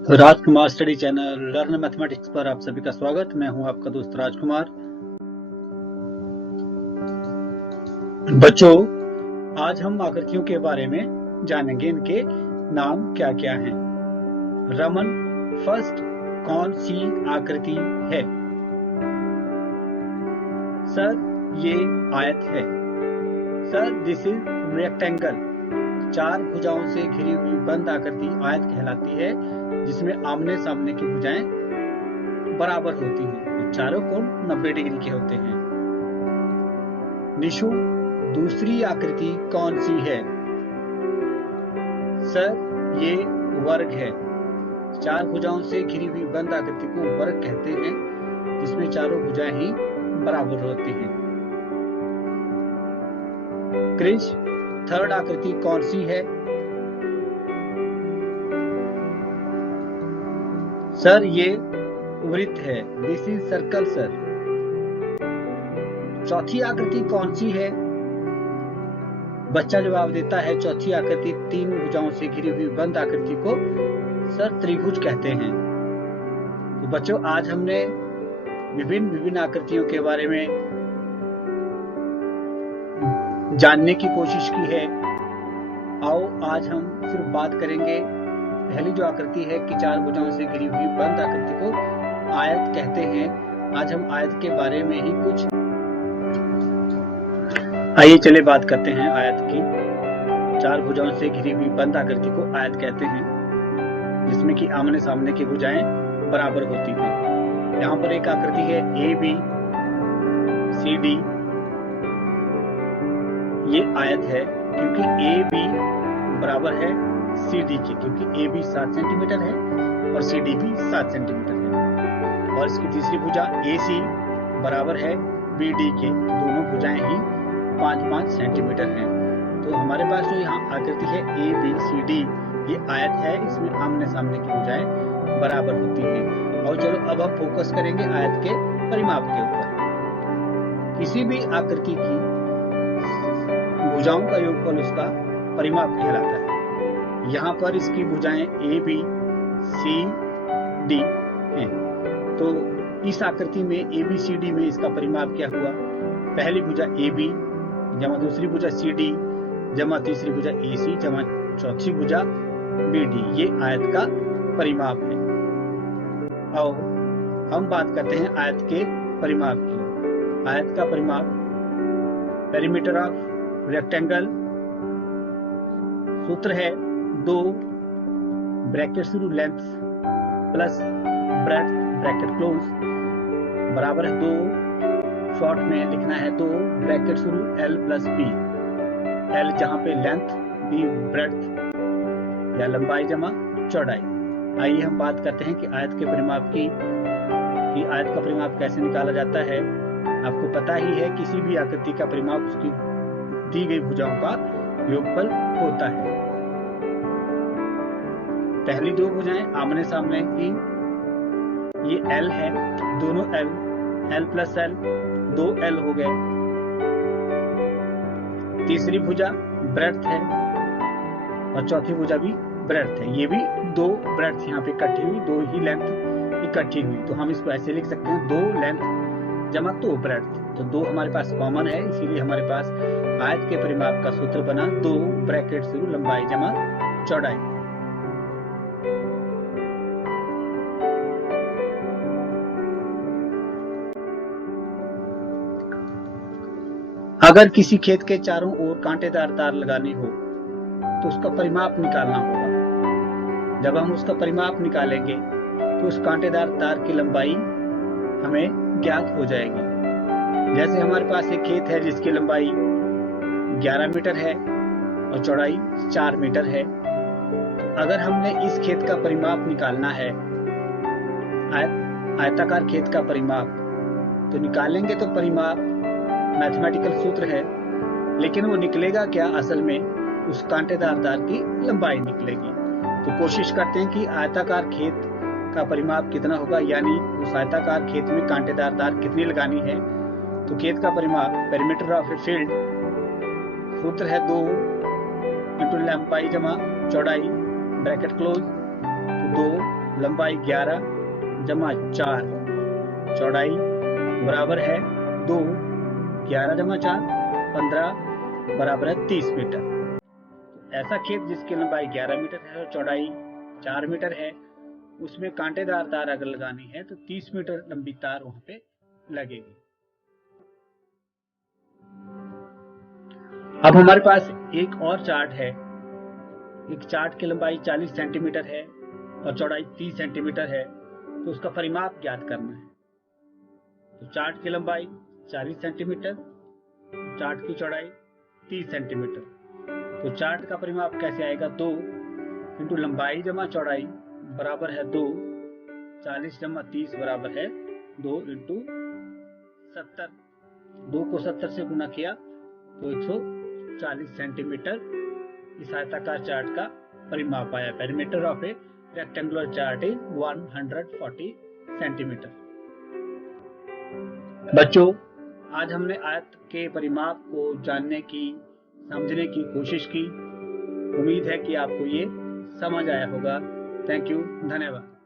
राजकुमार study channel learn mathematics पर आप सभी का स्वागत। मैं हूं आपका दोस्त राजकुमार। बच्चों, आज हम आकृतियों के बारे में जानेंगे। इनके नाम क्या क्या हैं। रमन, फर्स्ट कौन सी आकृति है? सर, ये आयत है। Sir, this is rectangle. चार भुजाओं से घिरी हुई बंद आकृति आयत कहलाती है, जिसमें आमने सामने की भुजाएं बराबर होती हैं और चारों कोण 90 डिग्री के होते हैं। निशु, दूसरी आकृति कौन सी है? सर, ये वर्ग है। चार भुजाओं से घिरी हुई बंद आकृति को वर्ग कहते हैं, जिसमें चारों भुजाएं ही बराबर होती हैं। क्रिश, थर्ड आकृति कौन सी है? सर, ये वृत्त है। This is circle sir. चौथी आकृति कौन सी है? बच्चा जवाब देता है, चौथी आकृति तीन भुजाओं से घिरी हुई बंद आकृति को सर त्रिभुज कहते हैं। तो बच्चों, आज हमने विभिन्न आकृतियों के बारे में जानने की कोशिश की है। आओ आज हम सिर्फ बात करेंगे पहली जो आकृति है कि चार भुजाओं से घिरी हुई बंद आकृति को आयत कहते हैं। आज हम आयत के बारे में ही कुछ आइए चले बात करते हैं आयत की। चार भुजाओं से घिरी हुई बंद आकृति को आयत कहते हैं, जिसमें कि आमने सामने की भुजाएं बराबर होती हैं। यहाँ पर एक आकृति है AB CD। ये आयत है क्योंकि AB बराबर है CD के, क्योंकि AB 7 सेंटीमीटर है और CD भी 7 सेंटीमीटर है। और इसकी तीसरी भुजा AC बराबर है BD के। दोनों भुजाएं ही 5-5 सेंटीमीटर हैं। तो हमारे पास जो यहाँ आकृति है ABCD, ये आयत है। इसमें आमने सामने की भुजाएं बराबर होती हैं। और चलो अब हम फोकस करेंगे आयत के परिमाप के ऊपर। किसी भी आकृति की भुजाओं का योगफल उसका परिमाप कहलाता है। यहाँ पर इसकी भुजाएं ABCD हैं। तो इस आकृति में ABCD में इसका परिमाप क्या हुआ? पहली भुजा AB जमा दूसरी भुजा CD जमा तीसरी भुजा AC जमा चौथी भुजा BD। ये आयत का परिमाप है। और हम बात करते हैं आयत के परिमाप की। आयत का परिमाप, पेरीमीटर ऑफ रेक्टेंगल, सूत्र है 2 ब्रैकेट शुरू length plus breadth bracket close बराबर है 2, शॉर्ट में लिखना है 2 ब्रैकेट शुरू L प्लस B। L जहां पे लेंथ, B ब्रेड्थ या लंबाई जमा चौड़ाई। आइए हम बात करते हैं कि आयत के परिमाप की आयत का परिमाप कैसे निकाला जाता है। आपको पता ही है, किसी भी आकृति का परिमाप उसकी दी गई भुजाओं का योगफल होता है। पहली दो भुजाएं आमने सामने की, ये L है, दोनों L प्लस L 2L हो गए। तीसरी भुजा ब्रेड्थ है और चौथी भुजा भी ब्रेड्थ है। ये भी 2 ब्रेड्थ यहाँ पे इकट्ठी हुई, 2 ही लेंथ इकट्ठी हुई। तो हम इसको ऐसे लिख सकते हैं 2 लेंथ जमा 2 ब्रेड्थ। तो 2 हमारे पास कॉमन है, इसीलिए हमारे पास आयत के परिमाप का सूत्र बना 2 ब्रैकेट शुरू लंबाई जमा चौड़ाई। अगर किसी खेत के चारों ओर कांटेदार तार लगानी हो तो उसका परिमाप निकालना होगा। जब हम उसका परिमाप निकालेंगे तो उस कांटेदार तार की लंबाई हमें ज्ञात हो जाएगी। जैसे हमारे पास एक खेत है जिसकी लंबाई 11 मीटर है और चौड़ाई 4 मीटर है। अगर हमने इस खेत का परिमाप निकालना है, आयताकार खेत का परिमाप, तो निकालेंगे तो परिमाप मैथमेटिकल सूत्र है, लेकिन वो निकलेगा क्या? असल में उस कांटेदार तार की लंबाई निकलेगी। तो कोशिश करते हैं कि आयताकार खेत का परिमाप कितना होगा, यानी उस आयताकार खेत में कांटेदार तार कितनी लगानी है। तो खेत का परिमाप, पेरीमीटर ऑफ ए फील्ड, सूत्र है 2 इंटू लंबाई जमा चौड़ाई ब्रैकेट क्लोज। तो 2 लंबाई 11 जमा 4 चौड़ाई बराबर है 2, 11 जमा 4 15 बराबर है 30 मीटर। ऐसा खेत जिसकी लंबाई 11 मीटर है और चौड़ाई 4 मीटर है, उसमें कांटेदार तार अगर लगानी है तो 30 मीटर लंबी तार वहां पे लगेगी। अब हमारे पास एक और चार्ट है। एक चार्ट की लंबाई 40 सेंटीमीटर है और चौड़ाई 30 सेंटीमीटर है, तो उसका परिमाप ज्ञात करना है। तो चार्ट की लंबाई 40 सेंटीमीटर, चार्ट की चौड़ाई 30 सेंटीमीटर। तो चार्ट का परिमाप कैसे आएगा? 2 इंटू लंबाई जमा चौड़ाई बराबर है 2, 40 जमा 30 बराबर है 2 इंटू 70। 2 को 70 से गुना किया तो 140 सेंटीमीटर इस आयताकार चार्ट का परिमाप आया। Perimeter of A rectangular chart is 140 centimetre. बच्चों, आज हमने आयत के परिमाप को जानने की, समझने की कोशिश की। उम्मीद है कि आपको ये समझ आया होगा। थैंक यू, धन्यवाद।